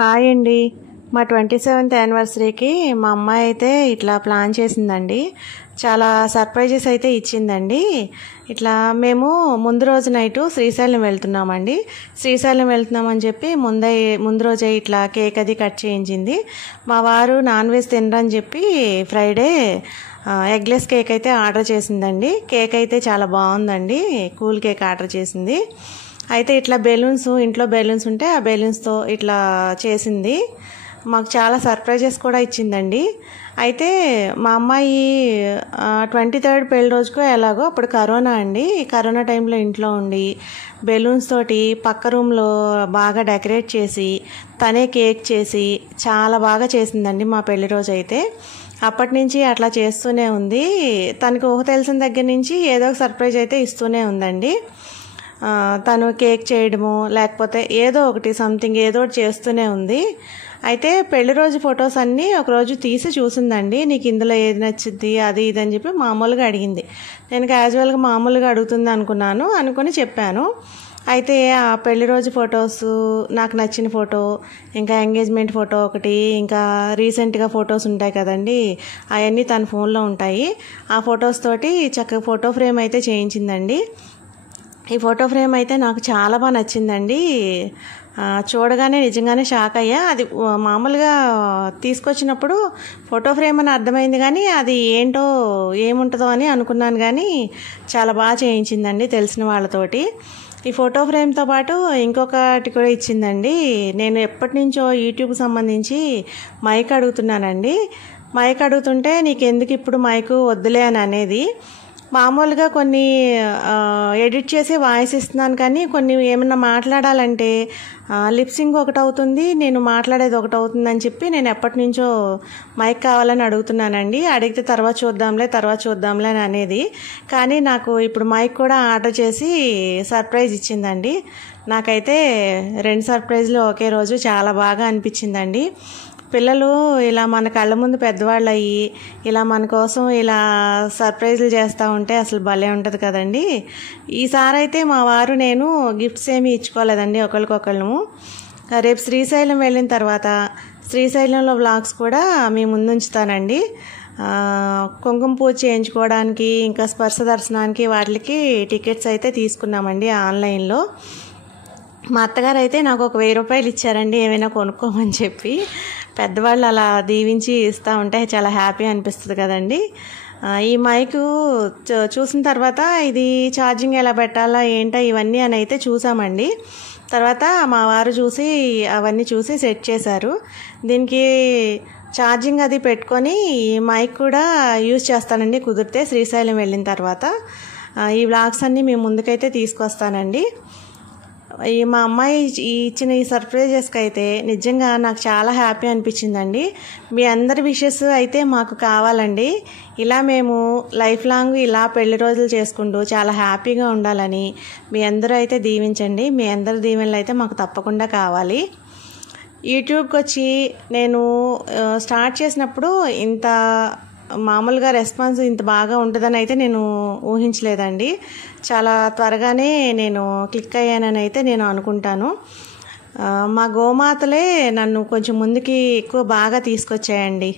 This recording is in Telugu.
హాయ్ అండి. మా 27th యానివర్సరీకి మా అమ్మాయి అయితే ఇట్లా ప్లాన్ చేసిందండి. చాలా సర్ప్రైజెస్ అయితే ఇచ్చిందండి. ఇట్లా మేము ముందు రోజు నైటు శ్రీశైలం వెళ్తున్నామండి. శ్రీశైలం వెళ్తున్నామని చెప్పి ముందు రోజే ఇట్లా కేక్ అది కట్ చేయించింది. మా వారు నాన్ వెజ్ తినరని చెప్పి ఫ్రైడే ఎగ్లెస్ కేక్ అయితే ఆర్డర్ చేసిందండి. కేక్ అయితే చాలా బాగుందండి. కూల్ కేక్ ఆర్డర్ చేసింది. అయితే ఇట్లా ఇంట్లో బెలూన్స్ ఉంటే ఆ బెలూన్స్తో ఇట్లా చేసింది. మాకు చాలా సర్ప్రైజెస్ కూడా ఇచ్చిందండి. అయితే మా అమ్మాయి 23rd పెళ్లి రోజుకో ఎలాగో అప్పుడు కరోనా అండి. కరోనా టైంలో ఇంట్లో ఉండి బెలూన్స్ తోటి పక్క రూమ్లో బాగా డెకరేట్ చేసి తనే కేక్ చేసి చాలా బాగా చేసిందండి మా పెళ్లి రోజు అయితే. అప్పటి నుంచి అట్లా చేస్తూనే ఉంది. తనకు ఊహ తెలిసిన దగ్గర నుంచి ఏదో ఒక సర్ప్రైజ్ అయితే ఇస్తూనే ఉందండి. తను కేక్ చేయడము లేకపోతే ఏదో ఒకటి సంథింగ్ ఏదో ఒకటి చేస్తూనే ఉంది. అయితే పెళ్లి రోజు ఫొటోస్ అన్నీ ఒకరోజు తీసి చూసిందండి. నీకు ఇందులో ఏది నచ్చింది అది ఇది అని చెప్పి మామూలుగా అడిగింది. నేను క్యాజువల్గా మామూలుగా అడుగుతుంది అనుకుని చెప్పాను. అయితే ఆ పెళ్లి రోజు ఫొటోస్, నాకు నచ్చిన ఫోటో, ఇంకా ఎంగేజ్మెంట్ ఫోటో ఒకటి, ఇంకా రీసెంట్గా ఫొటోస్ ఉంటాయి కదండి, అవన్నీ తన ఫోన్లో ఉంటాయి. ఆ ఫొటోస్ తోటి చక్కగా ఫోటో ఫ్రేమ్ అయితే చేయించిందండి. ఈ ఫోటో ఫ్రేమ్ అయితే నాకు చాలా బాగా నచ్చిందండి. చూడగానే నిజంగానే షాక్ అయ్యా. అది మామూలుగా తీసుకొచ్చినప్పుడు ఫోటో ఫ్రేమ్ అని అర్థమైంది, కానీ అది ఏంటో ఏముంటుందో అని అనుకున్నాను. కానీ చాలా బాగా చేయించిందండి తెలిసిన వాళ్ళతోటి. ఈ ఫోటో ఫ్రేమ్తో పాటు ఇంకొకటి కూడా ఇచ్చిందండి. నేను ఎప్పటి నుంచో యూట్యూబ్ సంబంధించి మైక్ అడుగుతున్నానండి. మైక్ అడుగుతుంటే నీకు ఎందుకు ఇప్పుడు మైకు వద్దులే అని అనేది. మామూలుగా కొన్ని ఎడిట్ చేసి వాయిస్ ఇస్తున్నాను, కానీ కొన్ని ఏమన్నా మాట్లాడాలంటే లిప్సింగ్ ఒకటి అవుతుంది, నేను మాట్లాడేది ఒకటి అవుతుందని చెప్పి నేను ఎప్పటి నుంచో మైక్ కావాలని అడుగుతున్నానండి. అడిగితే తర్వాత చూద్దాంలే అని అనేది. కానీ నాకు ఇప్పుడు మైక్ కూడా ఆర్డర్ చేసి సర్ప్రైజ్ ఇచ్చిందండి. నాకైతే 2 సర్ప్రైజ్లు ఒకే రోజు చాలా బాగా అనిపించిందండి. పిల్లలు ఇలా మన కళ్ళ ముందు పెద్దవాళ్ళు అయ్యి ఇలా మన కోసం ఇలా సర్ప్రైజ్లు చేస్తూ ఉంటే అసలు భలే ఉంటుంది కదండి. ఈసారి అయితే మా వారు నేను గిఫ్ట్స్ ఏమీ ఇచ్చుకోలేదండి ఒకరికొకళ్ళము. రేపు శ్రీశైలం వెళ్ళిన తర్వాత శ్రీశైలంలో వ్లాగ్స్ కూడా మీ ముందు ఉంచుతానండి. కుంకుమ పూజ చేయించుకోవడానికి, ఇంకా స్పర్శ దర్శనానికి వాటికి టికెట్స్ అయితే తీసుకున్నామండి ఆన్లైన్లో. మా అత్తగారు అయితే నాకు ఒక 1000 రూపాయలు ఇచ్చారండి ఏమైనా కొనుక్కోమని చెప్పి. పెద్దవాళ్ళు అలా దీవించి ఇస్తూ ఉంటే చాలా హ్యాపీ అనిపిస్తుంది కదండి. ఈ మైకు చూసిన తర్వాత ఇది ఛార్జింగ్ ఎలా పెట్టాలా ఏంటో ఇవన్నీ అని అయితే చూసామండి. తర్వాత మా వారు అవన్నీ చూసి సెట్ చేశారు. దీనికి ఛార్జింగ్ అది పెట్టుకొని ఈ మైక్ కూడా యూజ్ చేస్తానండి కుదిరితే శ్రీశైలం వెళ్ళిన తర్వాత. ఈ వ్లాగ్స్ అన్నీ మేము ముందుకైతే తీసుకొస్తానండి. మా అమ్మాయి ఇచ్చిన ఈ సర్ప్రైజెస్కి అయితే నిజంగా నాకు చాలా హ్యాపీ అనిపించిందండి. మీ అందరి విషెస్ అయితే మాకు కావాలండి. ఇలా మేము లైఫ్ లాంగ్ ఇలా పెళ్లి రోజులు చేసుకుంటూ చాలా హ్యాపీగా ఉండాలని మీ అందరూ అయితే దీవించండి. మీ అందరి దీవెనలు అయితే మాకు తప్పకుండా కావాలి. యూట్యూబ్కి వచ్చి నేను స్టార్ట్ చేసినప్పుడు ఇంత మామూలుగా రెస్పాన్స్ ఇంత బాగా ఉంటుందని అయితే నేను ఊహించలేదండి. చాలా త్వరగానే నేను క్లిక్ అయ్యానని అయితే నేను అనుకుంటాను. మా గోమాతలే నన్ను కొంచెం ముందుకి ఎక్కువ బాగా తీసుకొచ్చాయండి.